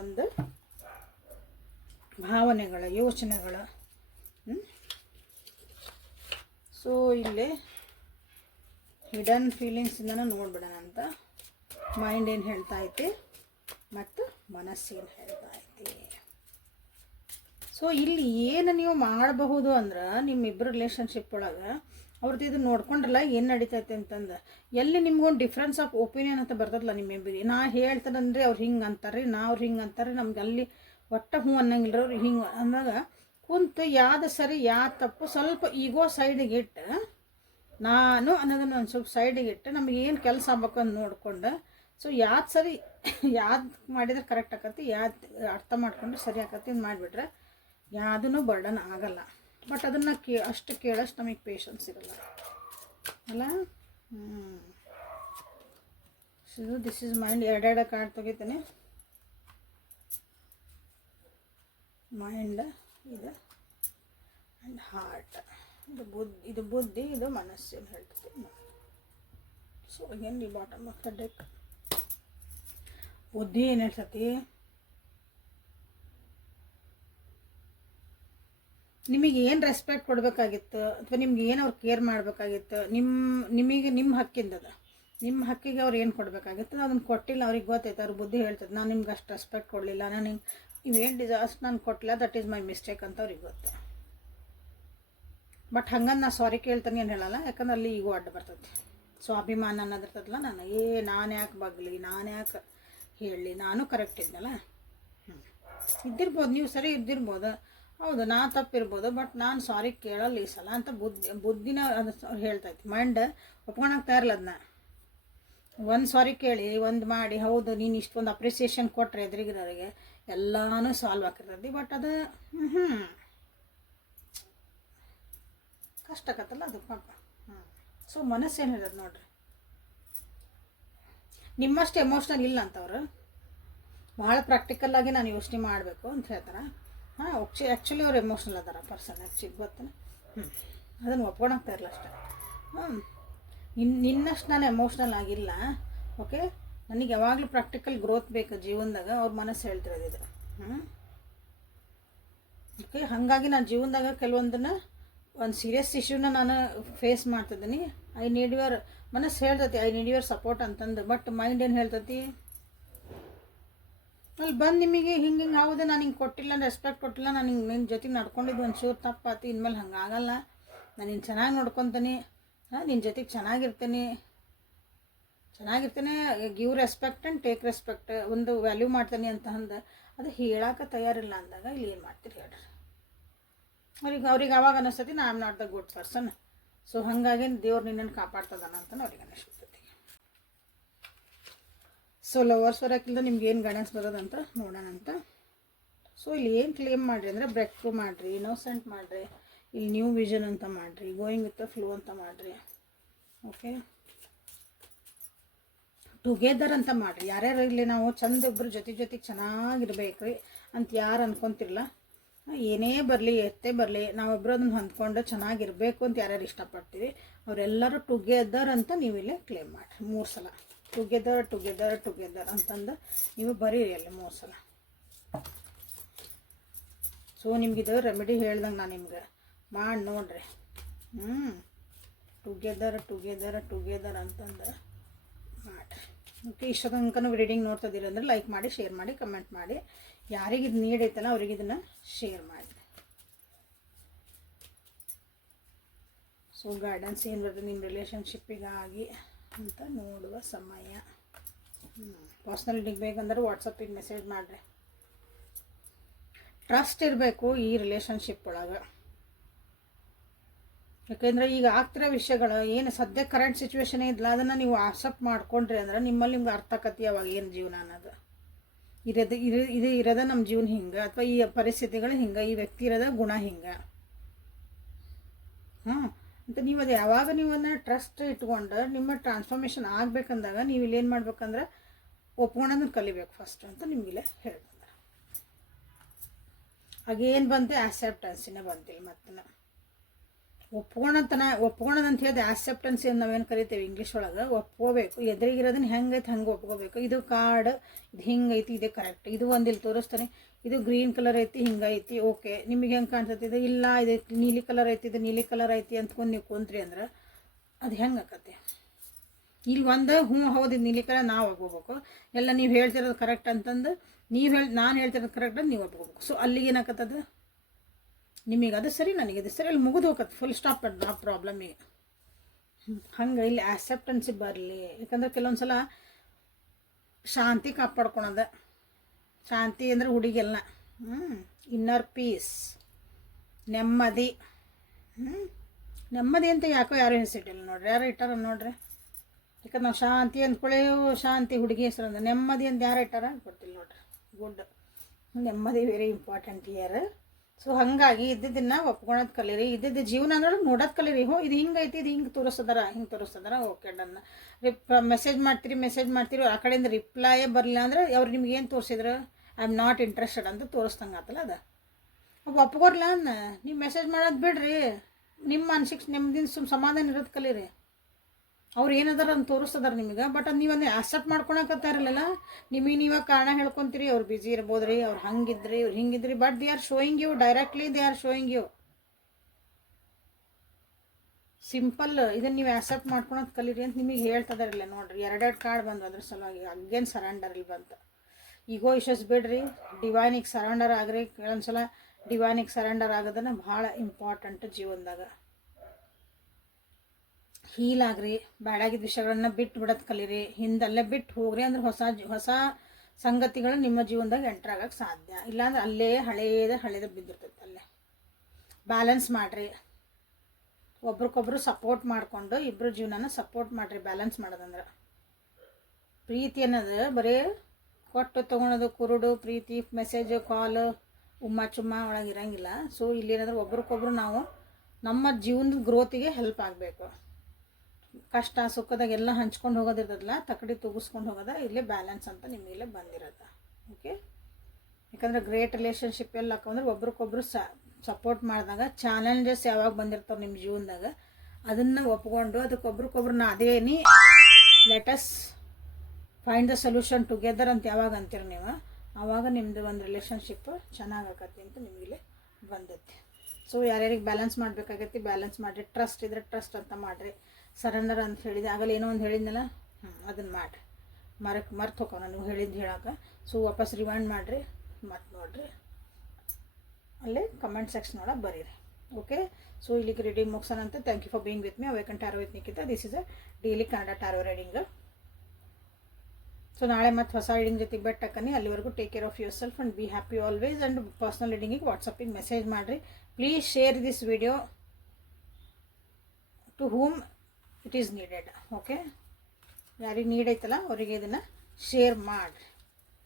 ಒಂದು ಭಾವನೆಗಳ ಯೋಚನೆಗಳ. ಸೊ ಇಲ್ಲಿ ಹಿಡನ್ ಫೀಲಿಂಗ್ಸಿಂದನೂ ನೋಡ್ಬಿಡೋಣ ಅಂತ. ಮೈಂಡ್ ಏನು ಹೇಳ್ತಾ ಐತಿ ಮತ್ತು ಮನಸ್ಸೇನು ಹೇಳ್ತಾ ಐತಿ. ಸೊ ಇಲ್ಲಿ ಏನು ನೀವು ಮಾಡಬಹುದು ಅಂದ್ರೆ ನಿಮ್ಮಿಬ್ಬರು ರಿಲೇಷನ್ಶಿಪ್ ಒಳಗೆ ಅವ್ರದ್ದು ಇದು ನೋಡ್ಕೊಂಡ್ರಲ್ಲ ಏನು ನಡೀತೈತೆ ಅಂತಂದು, ಎಲ್ಲಿ ನಿಮ್ಗೊಂದು ಡಿಫ್ರೆನ್ಸ್ ಆಫ್ ಒಪಿನಿಯನ್ ಅಂತ ಬರ್ತದಲ್ಲ ನಿಮ್ಮಿಬ್ಬರಿಗೆ. ನಾ ಹೇಳ್ತಾರಂದ್ರೆ ಅವ್ರು ಹಿಂಗೆ ಅಂತಾರೆ, ಅವ್ರು ಹಿಂಗೆ ಅಂತಾರೆ, ನಮ್ಗೆ ಅಲ್ಲಿ ಒಟ್ಟು ಹ್ಞೂ ಅನ್ನಂಗಿಲ್ಲ ಅವ್ರು ಹಿಂಗೆ ಅಂದಾಗ ಕುಂತು ಯಾವ್ದು ಸರಿ ಯಾವ್ದು ತಪ್ಪು ಸ್ವಲ್ಪ ಈಗೋ ಸೈಡಿಗೆ ಇಟ್ಟು ನಾನು ಅನ್ನೋದನ್ನು ಒಂದು ಸ್ವಲ್ಪ ಸೈಡಿಗೆ ಇಟ್ಟು ನಮಗೆ ಏನು ಕೆಲಸ ಆಗ್ಬೇಕು ಅಂತ ನೋಡ್ಕೊಂಡು, ಸೊ ಯಾವ್ದು ಸರಿ ಯಾವ್ದು ಮಾಡಿದ್ರೆ ಕರೆಕ್ಟ್ ಆಕತಿ, ಯಾವ್ದು ಅರ್ಥ ಮಾಡ್ಕೊಂಡು ಸರಿ ಆಕತಿ ಅಂತ ಮಾಡಿಬಿಟ್ರೆ ಯಾವುದೂ ಬರ್ಡನ್ ಆಗಲ್ಲ. ಬಟ್ ಅದನ್ನು ಅಷ್ಟು ಕೇಳೋಷ್ಟು ನಮಗೆ ಪೇಷನ್ಸ್ ಇರಲ್ಲ. ಅಲ್ಲ. This is mind. ಎರಡೆರಡು ಕಾರ್ಡ್ ತೆಗಿತೀನಿ. ಮೈಂಡ್ ಇದು ಆ್ಯಂಡ್ ಹಾರ್ಟ್. ಇದು ಬುದ್ಧಿ, ಇದು ಮನಸ್ಸು ಏನು ಹೇಳ್ತೀವಿ. So again the bottom of the deck. ಬುದ್ಧಿ ಏನು ಹೇಳ್ತತಿ, ನಿಮಗೆ ಏನು ರೆಸ್ಪೆಕ್ಟ್ ಕೊಡಬೇಕಾಗಿತ್ತು ಅಥವಾ ನಿಮ್ಗೆ ಏನು ಅವ್ರು ಕೇರ್ ಮಾಡಬೇಕಾಗಿತ್ತು, ನಿಮಗೆ ನಿಮ್ಮ ಹಕ್ಕಿಂದದ, ನಿಮ್ಮ ಹಕ್ಕಿಗೆ ಅವ್ರು ಏನು ಕೊಡಬೇಕಾಗಿತ್ತು ಅದನ್ನು ಕೊಟ್ಟಿಲ್ಲ. ಅವ್ರಿಗೆ ಗೊತ್ತೈತೆ, ಅವ್ರ ಬುದ್ಧಿ ಹೇಳ್ತದೆ ನಾನು ನಿಮ್ಗೆ ಅಷ್ಟು ರೆಸ್ಪೆಕ್ಟ್ ಕೊಡಲಿಲ್ಲ, ನಾನು ಹಿಂಗೆ ಇವೇನು ಡಿಸಾಸ್ಟ್ ನಾನು ಕೊಟ್ಟಿಲ್ಲ, ದಟ್ ಈಸ್ ಮೈ ಮಿಸ್ಟೇಕ್ ಅಂತ ಅವ್ರಿಗೆ ಗೊತ್ತು. ಬಟ್ ಹಂಗಂದು ನಾನು ಸಾರಿ ಕೇಳ್ತಾನೆ ಏನು ಹೇಳಲ್ಲ, ಯಾಕಂದ್ರೆ ಅಲ್ಲಿ ಈಗೂ ಅಡ್ಡ ಬರ್ತೈತಿ. ಸ್ವಾಭಿಮಾನ ಅನ್ನೋದಿರ್ತದಲ್ಲ, ನಾನು ಯಾಕೆ ಬಗ್ಲಿ, ನಾನು ಯಾಕೆ ಹೇಳಲಿ, ನಾನು ಕರೆಕ್ಟ್ ಇದ್ನಲ್ಲ. ಇದ್ದಿರ್ಬೋದು, ನೀವು ಸರಿ ಇದ್ದಿರ್ಬೋದು, ಹೌದು ನಾ ತಪ್ಪಿರ್ಬೋದು, ಬಟ್ ನಾನು ಸಾರಿ ಕೇಳಲ್ಲ ಈ ಸಲ ಅಂತ ಬುದ್ಧಿನ ಅದು ಅವ್ರು ಹೇಳ್ತೈತಿ. ಮೈಂಡ್ ಒಪ್ಕೊಳಕ್ಕೆ ತಯಾರಿಲ್ಲ. ಅದನ್ನ ಒಂದು ಸಾರಿ ಕೇಳಿ ಒಂದು ಮಾಡಿ, ಹೌದು ನೀನು ಇಷ್ಟೊಂದು ಅಪ್ರಿಸಿಯೇಷನ್ ಕೊಟ್ಟರೆ ಎದುರಿಗಿರೋರಿಗೆ ಎಲ್ಲನೂ ಸಾಲ್ವ್ ಆಗಿರ್ತೈತಿ. ಬಟ್ ಅದು ಕಷ್ಟ ಆಗತ್ತಲ್ಲ ಅದು ಪಾಪ. ಸೊ ಮನಸ್ಸೇನು ಹೇಳೋದು ನೋಡ್ರಿ, ನಿಮ್ಮಷ್ಟು ಎಮೋಷ್ನಲ್ ಇಲ್ಲ ಅಂತವ್ರು, ಭಾಳ ಪ್ರಾಕ್ಟಿಕಲ್ಲಾಗಿ ನಾನು ಯೋಚನೆ ಮಾಡಬೇಕು ಅಂತ ಹೇಳ್ತಾರೆ. ಆ್ಯಕ್ಚುಲಿ ಅವ್ರು ಎಮೋಷ್ನಲ್ ಅದಾರ ಪರ್ಸನ್, ಆ್ಯಕ್ಚುಲಿ ಗೊತ್ತಾನೆ. ಅದನ್ನು ಒಪ್ಕೊಳಕ್ತಾ ಇರಲ್ಲ ಅಷ್ಟೇ. ನಿನ್ನಷ್ಟು ನಾನು ಎಮೋಷ್ನಲ್ ಆಗಿಲ್ಲ, ಓಕೆ. ನನಗೆ ಯಾವಾಗಲೂ ಪ್ರಾಕ್ಟಿಕಲ್ ಗ್ರೋತ್ ಬೇಕು ಜೀವನದಾಗ, ಅವ್ರ ಮನಸ್ಸು ಹೇಳ್ತಿರೋದು ಇದು. ಓಕೆ, ಹಾಗಾಗಿ ನಾನು ಜೀವನದಾಗ ಕೆಲವೊಂದನ್ನು ಒಂದು ಸೀರಿಯಸ್ ಇಶ್ಯೂನ ನಾನು ಫೇಸ್ ಮಾಡ್ತಿದ್ದೀನಿ. ಐ ನೀಡ್ ಯುವರ್, ಮನಸ್ಸು ಹೇಳ್ತೈತಿ ಐ ನೀಡ್ ಯುವರ್ ಸಪೋರ್ಟ್ ಅಂತಂದು. ಬಟ್ ಮೈಂಡ್ ಏನು ಹೇಳ್ತೈತಿ, ಅಲ್ಲಿ ಬಂದು ನಿಮಗೆ ಹಿಂಗೆ ಹೌದು ನಾನು ಹಿಂಗೆ ಕೊಟ್ಟಿಲ್ಲ, ರೆಸ್ಪೆಕ್ಟ್ ಕೊಟ್ಟಿಲ್ಲ, ನಾನು ಹಿಂಗೆ ನಿನ್ನ ಜೊತೆ ನಡ್ಕೊಂಡಿದ್ದು ಒಂಚೂರು ತಪ್ಪಾತು, ಇನ್ಮೇಲೆ ಹಂಗೆ ಆಗಲ್ಲ, ನಾನು ನಿನ್ನ ಚೆನ್ನಾಗಿ ನೋಡ್ಕೊತೀನಿ, ನಿನ್ನ ಜೊತೆಗೆ ಚೆನ್ನಾಗಿರ್ತೀನಿ, give respect and take respect, ಒಂದು ವ್ಯಾಲ್ಯೂ ಮಾಡ್ತೀನಿ ಅಂತ ಅಂದು ಅದು ಹೇಳಕ್ಕೆ ತಯಾರಿಲ್ಲ ಅಂದಾಗ ಇಲ್ಲಿ ಏನು ಮಾಡ್ತೀರಿ ಹೇಳ್ರಿ. ಅವ್ರಿಗೆ ಅವಾಗ ಅನ್ನಿಸ್ತೈತಿ ನಾ am not the good person. So ಹಾಗಾಗಿ ದೇವ್ರು ನಿನ್ನನ್ನು ಕಾಪಾಡ್ತದಾನ ಅಂತ ಅವ್ರಿಗೆ ಅನ್ನಿಸ್ತೈತಿ. ಸೊ ಲವರ್ಸ್ ಹೊರಕಿಲ್ದ ನಿಮ್ಗೆ ಏನು ಗೈಡೆನ್ಸ್ ಬರೋದಂತ ನೋಡೋಣಂತ. ಸೊ ಇಲ್ಲಿ ಏನು ಕ್ಲೇಮ್ ಮಾಡಿರಿ ಅಂದರೆ ಬ್ರೇಕ್ ಥ್ರೂ ಮಾಡಿರಿ, ಇನ್ನೋಸೆಂಟ್ ಮಾಡಿರಿ, ಇಲ್ಲಿ ನ್ಯೂ ವಿಷನ್ ಅಂತ ಮಾಡಿರಿ, ಗೋಯಿಂಗ್ ವಿತ್ ದ ಫ್ಲೋ ಅಂತ ಮಾಡಿರಿ, ಓಕೆ. ಟುಗೆದರ್ ಅಂತ ಮಾಡಿರಿ. ಯಾರ್ಯಾರು ಇಲ್ಲಿ ನಾವು ಚಂದ ಒಬ್ಬರು ಜೊತೆಗೆ ಚೆನ್ನಾಗಿರ್ಬೇಕು ರೀ ಅಂತ ಯಾರು ಅನ್ಕೊತಿರಲ್ಲ, ಏನೇ ಬರಲಿ ಎತ್ತೇ ಬರಲಿ ನಾವೊಬ್ಬರು ಅದನ್ನು ಹೊಂದ್ಕೊಂಡು ಚೆನ್ನಾಗಿರಬೇಕು ಅಂತ ಯಾರ್ಯಾರು ಇಷ್ಟಪಡ್ತೀವಿ ಅವರೆಲ್ಲರೂ ಟುಗೆದರ್ ಅಂತ ನೀವು ಇಲ್ಲೇ ಕ್ಲೇಮ್ ಮಾಡಿರಿ 3 ಸಲ. ಟುಗೆದರ್ ಅಂತಂದು ನೀವು ಬರೀರಿ ಅಲ್ಲಿ 3 ಸಲ. ಸೊ ನಿಮಗಿದು ರೆಮಿಡಿ ಹೇಳ್ದಂಗೆ ನಾನು ನಿಮ್ಗೆ ಮಾಡಿ ನೋಡ್ರಿ. ಟುಗೆದರ್ ಅಂತಂದು ಮಾಡಿರಿ. ಓಕೆ, ಇಷ್ಟ ತನಕ ರೀಡಿಂಗ್ ನೋಡ್ತಿದ್ದೀರಿ ಅಂದರೆ ಲೈಕ್ ಮಾಡಿ, ಶೇರ್ ಮಾಡಿ, ಕಮೆಂಟ್ ಮಾಡಿ. ಯಾರಿಗೆ ಇದು ನೀಡ್ ಐತಲ್ಲ ಅವ್ರಿಗೆ ಇದನ್ನು ಶೇರ್ ಮಾಡಿ. ಸೊ ಗೈಡೆನ್ಸ್ ಏನು ಬರ್ತದೆ ನಿಮ್ಮ ರಿಲೇಷನ್ಶಿಪ್ಪಿಗಾಗಿ ಅಂತ ನೋಡುವ ಸಮಯ. ಪರ್ಸ್ನಲ್ ರೀಡಿಂಗ್ ಬೇಕಂದ್ರೆ ವಾಟ್ಸಪ್ಪಿಗೆ ಮೆಸೇಜ್ ಮಾಡಿರಿ. ಟ್ರಸ್ಟ್ ಇರಬೇಕು ಈ ರಿಲೇಷನ್ಶಿಪ್ ಒಳಗೆ. ಯಾಕೆಂದರೆ ಈಗ ಆಗ್ತಿರೋ ವಿಷಯಗಳು ಏನು ಸದ್ಯ ಕರೆಂಟ್ ಸಿಚುವೇಶನ್ ಇದ್ಲ ಅದನ್ನು ನೀವು ಆಕ್ಸೆಪ್ಟ್ ಮಾಡ್ಕೊಂಡ್ರಿ ಅಂದ್ರೆ ನಿಮ್ಮಲ್ಲಿ ನಿಮ್ಗೆ ಅರ್ಥ ಆಕತಿ ಅವಾಗ ಏನು ಜೀವನ ಅನ್ನೋದು ಇರೋದ ನಮ್ಮ ಜೀವನ ಹಿಂಗೆ, ಅಥವಾ ಈ ಪರಿಸ್ಥಿತಿಗಳು ಹಿಂಗೆ, ಈ ವ್ಯಕ್ತಿ ಇರೋದ ಗುಣ ಹಿಂಗೆ. ಅಂತ ನೀವು ಅದು ಯಾವಾಗ ನೀವು ಅದನ್ನ ಟ್ರಸ್ಟ್ ಇಟ್ಕೊಂಡು ನಿಮ್ಮ ಟ್ರಾನ್ಸ್ಫಾರ್ಮೇಷನ್ ಆಗಬೇಕಂದಾಗ ನೀವು ಇಲ್ಲೇನು ಮಾಡ್ಬೇಕಂದ್ರೆ ಒಪ್ಕೊಳ್ಳೋದನ್ನ ಕಲಿಬೇಕು ಫಸ್ಟ್ ಅಂತ ನಿಮಗಿಲ್ಲೇ ಹೇಳ್ತಾರೆ. ಆಗೇನು ಬಂತೆ ಆಕ್ಸೆಪ್ಟೆನ್ಸಿನ ಬಂತಿಲ್ಲ. ಮತ್ತೆ ಒಪ್ಕೊಳೋದಂತ ಹೇಳಿದೆ ಆಕ್ಸೆಪ್ಟೆನ್ಸಿ ಅಂತ ನಾವೇನು ಕರಿತೇವೆ ಇಂಗ್ಲೀಷ್ ಒಳಗೆ. ಒಪ್ಕೋಬೇಕು, ಎದುರಿಗಿರೋದನ್ನ ಹೆಂಗೈತೆ ಹಂಗೆ ಒಪ್ಕೋಬೇಕು. ಇದು ಕಾರ್ಡ್ ಇದು ಹಿಂಗೈತಿ, ಇದೇ ಕರೆಕ್ಟ್, ಇದು ಒಂದಿಲ್ಲಿ ತೋರಿಸ್ತಾನೆ, ಇದು ಗ್ರೀನ್ ಕಲರ್ ಐತಿ ಹಿಂಗೈತಿ, ಓಕೆ ನಿಮಗೆ ಹೆಂಗೆ ಕಾಣ್ತೈತಿ, ಇದು ಇಲ್ಲ ಇದು ನೀಲಿ ಕಲರ್ ಐತಿ, ಇದು ನೀಲಿ ಕಲರ್ ಐತಿ ಅಂದ್ಕೊಂಡು ನೀವು ಕುಂತ್ರಿ ಅಂದ್ರೆ ಅದು ಹೆಂಗೆ ಆಕತ್ತೆ. ಇಲ್ಲಿ ಒಂದು ಹೌದು ಇದು ನೀಲಿ ಕಲರ್ ನಾವು ಒಪ್ಕೋಬೇಕು, ಎಲ್ಲ ನೀವು ಹೇಳ್ತಿರೋದು ಕರೆಕ್ಟ್ ಅಂತಂದು ನಾನು ಹೇಳ್ತಿರೋದು ಕರೆಕ್ಟ್ ಅಂತ ನೀವು ಒಪ್ಕೋಬೇಕು. ಸೊ ಅಲ್ಲಿಗೆ ಏನಾಕತ್ತದ ನಿಮಗೆ ಅದು ಸರಿ ನನಗೆ ಇದು ಸರಿ, ಅಲ್ಲಿ ಮುಗಿದು ಹೋಗತ್ತೆ, ಫುಲ್ ಸ್ಟಾಪ್ ಆ ಪ್ರಾಬ್ಲಮಿಗೆ. ಹಂಗೆ ಇಲ್ಲಿ ಆಕ್ಸೆಪ್ಟೆನ್ಸಿ ಬರಲಿ. ಯಾಕಂದ್ರೆ ಕೆಲವೊಂದು ಸಲ ಶಾಂತಿ ಕಾಪಾಡ್ಕೊಳೋದ. ಶಾಂತಿ ಅಂದರೆ ಹುಡುಗೆಲ್ಲ ಇನ್ನರ್ ಪೀಸ್, ನೆಮ್ಮದಿ. ನೆಮ್ಮದಿ ಅಂತ ಯಾಕೋ ಯಾರು ಹೆಸರಿಟ್ಟಿಲ್ಲ ನೋಡ್ರಿ, ಯಾರು ಇಟ್ಟಾರ ನೋಡ್ರಿ. ಯಾಕಂದ್ರೆ ನಾವು ಶಾಂತಿ ಅಂದ್ಕೊಳ್ಳೇ ಶಾಂತಿ ಹುಡುಗಿ ಹೆಸರು ಅಂದ್ರೆ ನೆಮ್ಮದಿ ಅಂತ ಯಾರು ಇಟ್ಟಾರ ಗೊತ್ತಿಲ್ಲ ನೋಡ್ರಿ. ಗುಡ್, ನೆಮ್ಮದಿ ವೆರಿ ಇಂಪಾರ್ಟೆಂಟ್ ಇಯರ್. ಸೊ ಹಾಗಾಗಿ ಇದ್ದಿದ್ದನ್ನು ಒಪ್ಕೊಳೋದು ಕಲೀರಿ, ಇದ್ದಿದ್ದು ಜೀವನ ಅಂದ್ರೆ ನೋಡೋದು ಕಲೀರಿ. ಇದು ಹಿಂಗೈತಿ, ಇದು ಹಿಂಗೆ ತೋರಿಸ್ತದಾರ ಓಕೆ ಡನ್. ಮೆಸೇಜ್ ಮಾಡ್ತೀರಿ ಆ ಕಡೆಯಿಂದ ರಿಪ್ಲೈಯೇ ಬರಲಿಲ್ಲ ಅಂದರೆ ಅವ್ರು ನಿಮ್ಗೆ ಏನು ತೋರಿಸಿದ್ರು, ಐ ಆಮ್ ನಾಟ್ ಇಂಟ್ರೆಸ್ಟೆಡ್ ಅಂತ ತೋರಿಸ್ತಂಗೆ ಆತಲ್ಲ ಅದು. ಒಪ್ಕೋರ್ಲ ನೀವು ಮೆಸೇಜ್ ಮಾಡೋದು ಬಿಡ್ರಿ, ನಿಮ್ಮ ಮನ್ಸಿಗೆ ನೆಮ್ಮದಿನ ಸಮಾಧಾನ ಇರೋದು ಕಲೀರಿ. ಅವ್ರು ಏನದಾರ ಅಂತ ತೋರಿಸ್ತದಾರ ನಿಮಗೆ, ಬಟ್ ಅದು ನೀವೊಂದು ಆಕ್ಸೆಪ್ಟ್ ಮಾಡ್ಕೊಳಕತ್ತಾ ಇರಲಿಲ್ಲ. ನಿಮಗೆ ನೀವಾಗ ಕಾರಣ ಹೇಳ್ಕೊತೀರಿ, ಅವ್ರು ಬ್ಯುಸಿ ಇರ್ಬೋದು ರೀ, ಅವ್ರು ಹಂಗಿದ್ರಿ ಅವ್ರು ಹಿಂಗಿದ್ರಿ, but they are showing you directly, they are showing you simple. ಇದನ್ನು ನೀವು ಆಕ್ಸೆಪ್ಟ್ ಮಾಡ್ಕೊಳೋದು ಕಲೀರಿ ಅಂತ ನಿಮಗೆ ಹೇಳ್ತದಾರಿಲ್ಲ. ನೋಡ್ರಿ 2 ಕಾರ್ಡ್ ಬಂದು ಅದ್ರ ಸಲುವಾಗಿ ಅಗೇನ್ ಸರೆಂಡರ್ ಇಲ್ಲಿ ಬಂತು. ಈಗೋ ಇಶ್ಯೂಸ್ ಬಿಡ್ರಿ, ಡಿವೈನಿಗೆ ಸರೆಂಡರ್ ಆಗ್ರಿ. ಕೆಲವೊಂದ್ಸಲ ಡಿವೈನಿಗೆ ಸರೆಂಡರ್ ಆಗೋದನ್ನು ಭಾಳ ಇಂಪಾರ್ಟೆಂಟ್ ಜೀವನದಾಗ. ಹೀಲ್ ಆಗ್ರಿ, ಬ್ಯಾಡಾಗಿದ್ದ ವಿಷಯಗಳನ್ನ ಬಿಟ್ಟು ಬಿಡೋದು ಕಲೀರಿ, ಹಿಂದಲ್ಲೇ ಬಿಟ್ಟು ಹೋಗ್ರಿ. ಅಂದ್ರೆ ಹೊಸ ಸಂಗತಿಗಳು ನಿಮ್ಮ ಜೀವನದಾಗ ಎಂಟ್ರ್ ಆಗಕ್ಕೆ ಸಾಧ್ಯ. ಇಲ್ಲಾಂದ್ರೆ ಅಲ್ಲೇ ಹಳೇದ ಬಿದ್ದಿರ್ತೈತೆ. ಅಲ್ಲೇ ಬ್ಯಾಲೆನ್ಸ್ ಮಾಡಿರಿ, ಒಬ್ರಿಗೊಬ್ರು ಸಪೋರ್ಟ್ ಮಾಡಿಕೊಂಡು ಇಬ್ಬರು ಜೀವನನ ಸಪೋರ್ಟ್ ಮಾಡಿರಿ. ಬ್ಯಾಲೆನ್ಸ್ ಮಾಡೋದಂದ್ರೆ ಪ್ರೀತಿ ಅನ್ನೋದು ಬರೀ ಕೊಟ್ಟು ತೊಗೊಳೋದು, ಕುರುಡು ಪ್ರೀತಿ, ಮೆಸೇಜು, ಕಾಲು, ಚುಮ್ಮ ಒಳಗೆ ಇರೋಂಗಿಲ್ಲ. ಸೊ ಇಲ್ಲೇನಾದ್ರೆ ಒಬ್ರಿಗೊಬ್ರು ನಾವು ನಮ್ಮ ಜೀವನದ ಗ್ರೋತಿಗೆ ಹೆಲ್ಪ್ ಆಗಬೇಕು. ಕಷ್ಟ ಸುಖದಾಗೆಲ್ಲ ಹಂಚ್ಕೊಂಡು ಹೋಗೋದಿರ್ತದಲ್ಲ, ತಕ್ಕಡಿ ತೂಗಿಸ್ಕೊಂಡು ಹೋಗೋದ ಇಲ್ಲೇ ಬ್ಯಾಲೆನ್ಸ್ ಅಂತ ನಿಮಗಿಲ್ಲೇ ಬಂದಿರೋದು. ಓಕೆ, ಯಾಕಂದರೆ ಗ್ರೇಟ್ ರಿಲೇಷನ್ಶಿಪ್ ಎಲ್ಲ ಹಾಕೊಂಡ್ರೆ ಒಬ್ರಿಗೊಬ್ರು ಸಪೋರ್ಟ್ ಮಾಡಿದಾಗ ಚಾಲೆಂಜಸ್ ಯಾವಾಗ ಬಂದಿರ್ತಾವೆ ನಿಮ್ಮ ಜೀವನದಾಗ ಅದನ್ನು ಒಪ್ಕೊಂಡು ಅದಕ್ಕೊಬ್ರಿಗೊಬ್ರು ಅದೇನಿ let's find the solution together ಅಂತ ಯಾವಾಗ ಅಂತೀರಿ ನೀವು, ಆವಾಗ ನಿಮ್ಮದು ಒಂದು ರಿಲೇಷನ್ಶಿಪ್ ಚೆನ್ನಾಗಾಕತಿ ಅಂತ ನಿಮಗಿಲ್ಲಿ ಬಂದೈತಿ. ಸೊ ಯಾರ್ಯಾರಿಗೆ ಬ್ಯಾಲೆನ್ಸ್ ಮಾಡಬೇಕಾಗೈತಿ ಬ್ಯಾಲೆನ್ಸ್ ಮಾಡಿರಿ. ಟ್ರಸ್ಟ್ ಇದ್ರೆ ಟ್ರಸ್ಟ್ ಅಂತ ಮಾಡಿರಿ. ಸರೆಂಡರ್ ಅಂತ ಹೇಳಿದೆ ಆಗಲ್ಲ, ಏನೋ ಒಂದು ಹೇಳಿದ್ನಲ್ಲ, ಅದನ್ನು ಮಾಡಿರಿ. ಮರ್ತು ಹೋಗೋಣ ನೀವು ಹೇಳಿದ್ದು ಹೇಳೋಕೆ. ಸೊ ವಾಪಸ್ ರಿವೈಂಡ್ ಮಾಡಿರಿ, ಮತ್ತು ನೋಡಿರಿ ಅಲ್ಲೇ ಕಮೆಂಟ್ ಸೆಕ್ಷನ್ ಒಳಗೆ ಬರೀರಿ. ಓಕೆ, ಸೊ ಇಲ್ಲಿಗೆ ರೀಡಿಂಗ್ ಮುಗಿಸೋಣಂತೆ. Thank you for being with me. Awaken Tarot with Nikhita. This is a daily Kannada tarot reading. So ನಾಳೆ ಮತ್ತೆ ಹೊಸ ರೀಡಿಂಗ್ ಜೊತೆಗೆ ಬೆಟ್ಟಕ್ಕನಿ. ಅಲ್ಲಿವರೆಗೂ take care of yourself and be happy always. And personal ರೀಡಿಂಗಿಗೆ ವಾಟ್ಸಪ್ಪಿಗೆ ಮೆಸೇಜ್ ಮಾಡಿರಿ. Please share this video to whom it is needed. Okay, ಯಾರಿಗೆ ನೀಡ್ ಐತಲ್ಲ ಅವರಿಗೆ ಇದನ್ನು ಶೇರ್ ಮಾಡಿರಿ.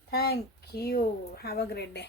Thank you. Have a great day.